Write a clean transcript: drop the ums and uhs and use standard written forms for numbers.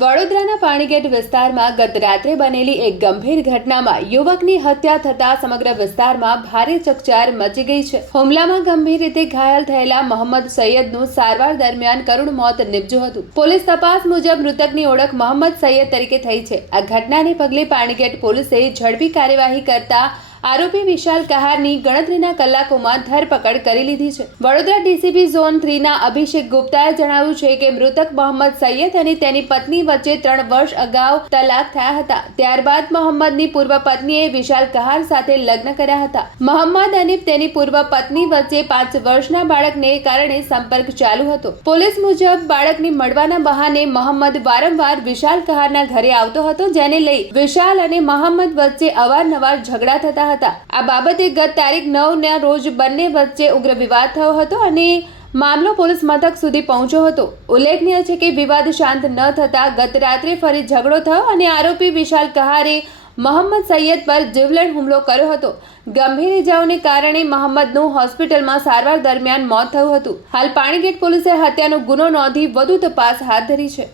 વડોદરાના પાણીગેટ વિસ્તારમાં ગત રાત્રે બનેલી એક ગંભીર ઘટનામાં યુવકની હત્યા થતા સમગ્ર વિસ્તારમાં ભારે ચકચાર મચી ગઈ છે। હુમલામાં ગંભીર રીતે ઘાયલ થયેલા મોહમ્મદ સૈયદનું સારવાર દરમિયાન કરુણ મોત નીપજ્યું હતું। પોલીસ તપાસ મુજબ મૃતકની ઓળખ મોહમ્મદ સૈયદ તરીકે થઈ છે। આ ઘટનાને પગલે પાણીગેટ પોલીસે ઝડપી કાર્યવાહી કરતા આરોપી વિશાલ કહારની ગણતરીના કલાકોમાં ધરપકડ કરી લીધી છે। વડોદરા ડીસીપી ઝોન 3 ના અભિષેક ગુપ્તાએ જણાવ્યું છે કે મૃતક મોહમ્મદ સૈયદ અને તેની પત્ની વચ્ચે 3 વર્ષ અગાઉ તલાક થયા હતા। ત્યારબાદ મોહમ્મદની પૂર્વ પત્નીએ વિશાલ કહાર સાથે લગ્ન કર્યા હતા। મોહમ્મદ અને તેની પૂર્વ પત્ની વચ્ચે 5 વર્ષના બાળકને કારણે સંપર્ક ચાલુ હતો। પોલીસ મુજબ બાળકને મળવાના બહાને મોહમ્મદ વારંવાર વિશાલ કહારના ઘરે આવતો હતો, જેને લઈ વિશાલ અને મોહમ્મદ વચ્ચે અવારનવાર ઝઘડા થતા હતા। આ બાબતે ગત તારીખ 9 ના રોજ બંને વચ્ચે ઉગ્ર વિવાદ થયો હતો અને મામલો પોલીસ મથક સુધી પહોંચ્યો હતો। ઉલ્લેખનીય છે કે વિવાદ શાંત ન થતા ગત રાત્રે ફરી ઝઘડો થયો અને આરોપી વિશાલ કહારે મોહમ્મદ સૈયદ પર જીવલેણ હુમલો કર્યો હતો। ગંભીર ઇજાઓને કારણે મોહમ્મદનું હોસ્પિટલમાં સારવાર દરમિયાન મોત થયું હતું। હાલ પાણીગેટ પોલીસે હત્યાનો ગુનો નોંધી વધુ તપાસ હાથ ધરી છે।